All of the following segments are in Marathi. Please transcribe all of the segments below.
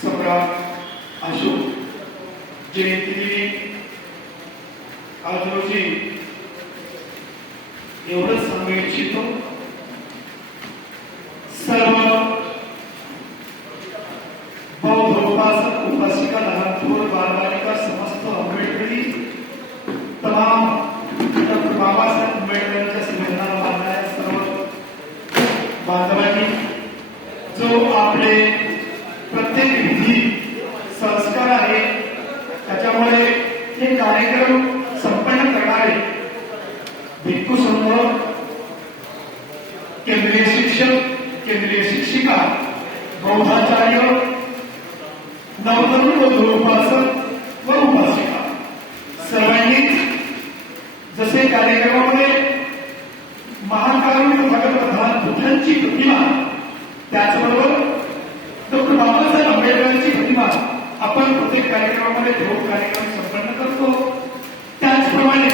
सम्राट अशोक जयंती आज रोजी एवढंच सांगू इच्छितो। सर्व बौद्ध उपासक उपासिका लहान थोर बालबालिका समस्त आंबेडकरी तमाम डॉक्टर बाबासाहेब आंबेडकरांच्या संविधानाला मानणाऱ्या सर्व बांधवांनी जो आपले प्रत्येक विधी संस्कार आहे त्याच्यामुळे हे कार्यक्रम संपन्न करणारे भिक्खू समूह, केंद्रीय शिक्षक, केंद्रीय शिक्षिका, बौद्धाचार्य, नवतरुण बौद्ध उपासक व उपासिका सर्वांनी जसे कार्यक्रमामध्ये महाकारुण्य भगवंत बुद्धांची प्रतिमा त्याचबरोबर डॉक्टर बाबासाहेब आंबेडकरांची प्रतिमा आपण प्रत्येक कार्यक्रमामध्ये ठेवून कार्यक्रम संपन्न करतो। त्याचप्रमाणे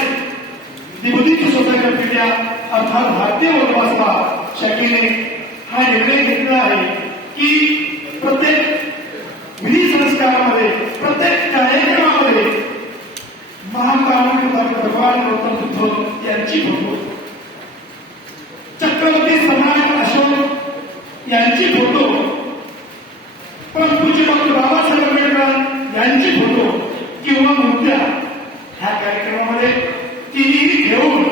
निबंधित सोसायटी ऑफ इंडिया अर्थात भारतीय वनवासपा शाखेने हा निर्णय घेतला आहे की प्रत्येक विधी संस्कारामध्ये प्रत्येक कार्यक्रमामध्ये महाकारुण्य भगवान गौतम बुद्ध यांची फोटो, चक्रवर्ती सम्राट अशोक यांची फोटो, परमपूज्य डॉक्टर बाबासाहेब आंबेडकर यांची फोटो किंवा मूर्त्या ह्या कार्यक्रमामध्ये तिन्ही घेऊन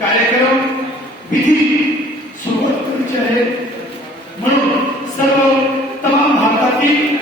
कार्यक्रम विधी सुरुवात करायची आहे। म्हणून सर्व तमाम भारतातील